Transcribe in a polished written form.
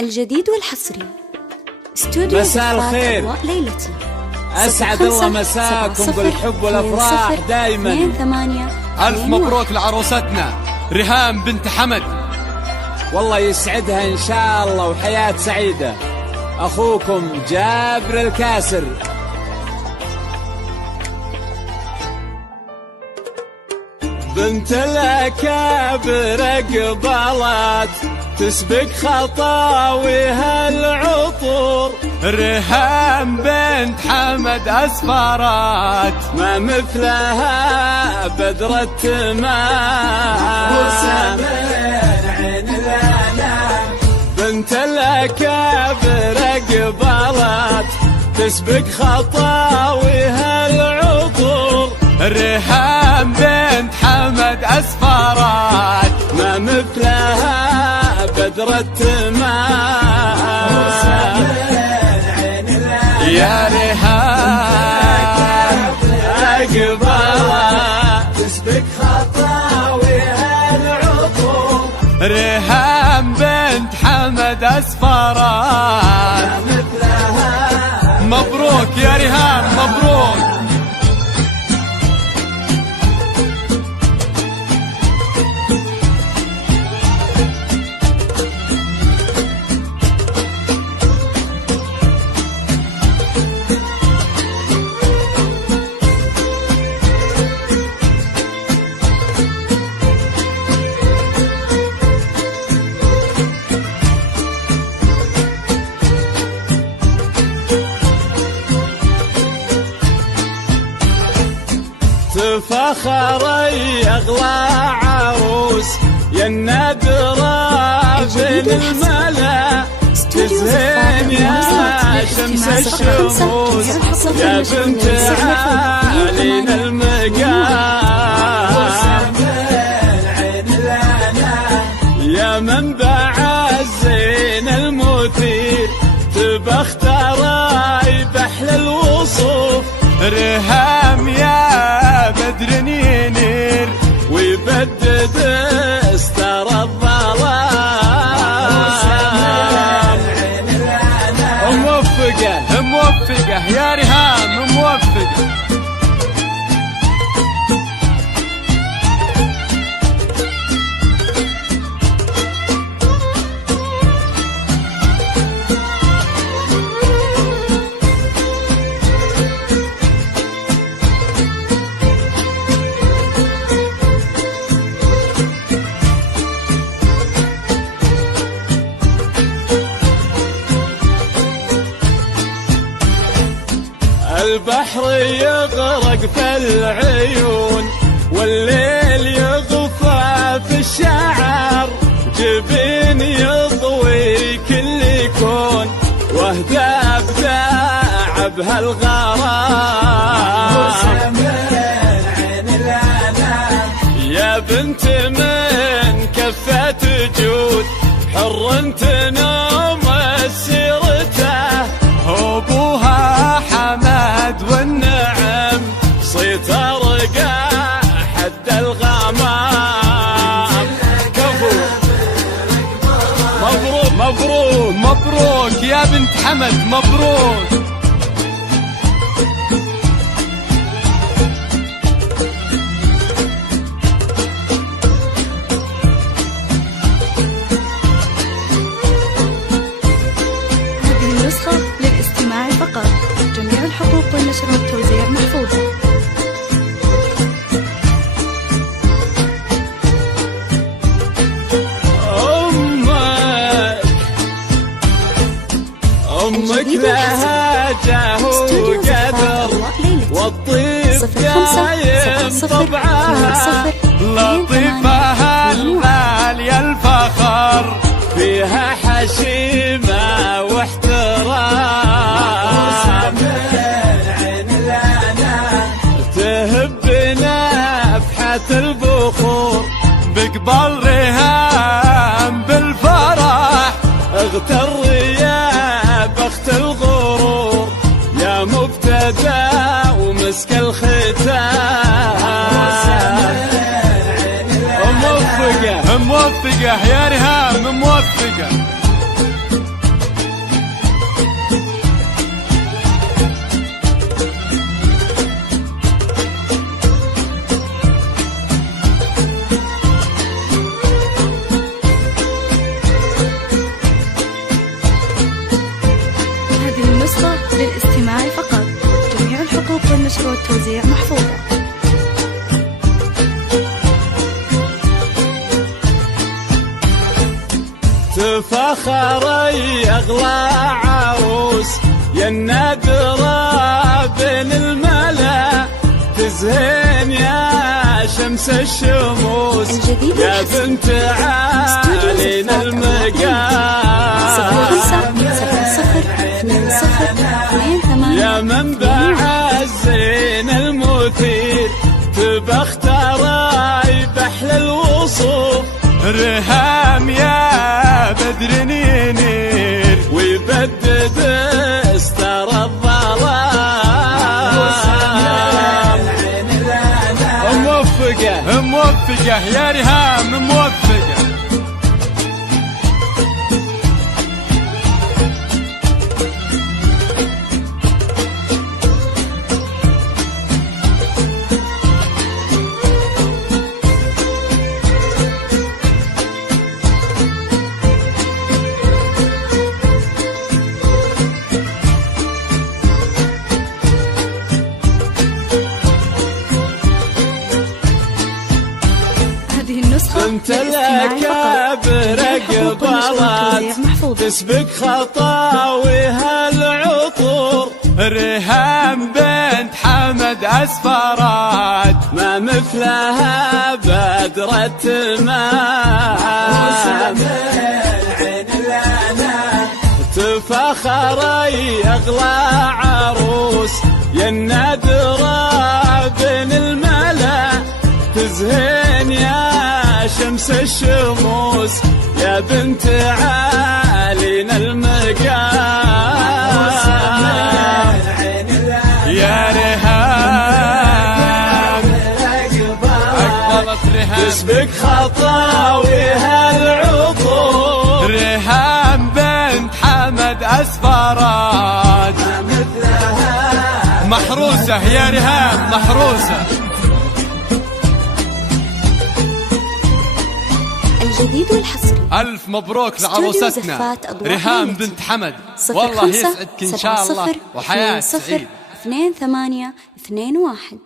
الجديد والحصري استوديو مساء الخير، ليلتي. أسعد الله مساكم بالحب والأفراح دايما. 28 ألف مبروك لعروستنا ريهام بنت حمد، والله يسعدها إن شاء الله وحياة سعيدة. أخوكم جابر الكاسر. بنت الأكابر قبلت تسبق خطاويها العطور، ريهام بنت حمد أسفرت ما مثلها بدر التمام. بنت الأكابر قبلت تسبق خطاويها العطور، ريهام بنت حمد أسفرت ما مثلها بدر التمام. يا ريهام قبلت تسبق خطاويها العطور، ريهام بنت حمد أسفرت. مبروك يا ريهام مبروك. فخري أغلى عروس يا النادرة بين الملا، تزهين يا شمس الشموس يا بنت عالين المقام، يا منبع الزين المثير تبختري بحل الوصوف، ريهام يا بدر ينير ويبدد استر الظلام. موفقة موفقة يا ريهام موفقة. البحر يغرق في العيون والليل يغفى في الشعر، جبين يضوي كل كون واهدى ابداع بهالغرام. يا بنت من كفة جود حر تنام سيرته، أبوها حمد والنعم صيت أرقى حد الغمام. كفو مبروك مبروك مبروك يا بنت حمد مبروك. هذه النسخة للاستماع فقط، جميع الحقوق والنشر والتوزيع محفوظة. أمك لها جاه وقدر والطيف دايم طبعها، لطيفها الغالية الفخر فيها حشيمة واحترام، تهب نفحة البخور بقبل ريهام بالفرح، اغتر يا بخت الغرور يا مبتدى ومسك الختام. موفقة موفقة يا ريهام موفقة. والتوزيع محفوظة. تفخري أغلى عروس يا النادرة بين الملا، تزهين يا شمس الشموس يا بنت عالينا المقام، يا منبع الزين المثير تبختري بحل الوصوف، رهام يا بدر ينير ويبدد استر الظلام، موفقة موفقة يا رهام موفقة. بنت الأكابر قبلت تسبق خطاويها العطور، رهام بنت حمد أسفرات ما مثلها بدرة الماء، تفخري أغلى عروس يا النادرة بين الملا، تزهين يا شمس الشموس يا بنت عالينا المقام، يا رهام أقبلت رهام تسبق خطاويها العطور، رهام بنت حمد أسفرات محروسة يا رهام محروسة. الجديد والحصري. ألف مبروك لعروستنا رهام بنت حمد، والله يسعدك إن شاء الله وحياة سعيدة. 2821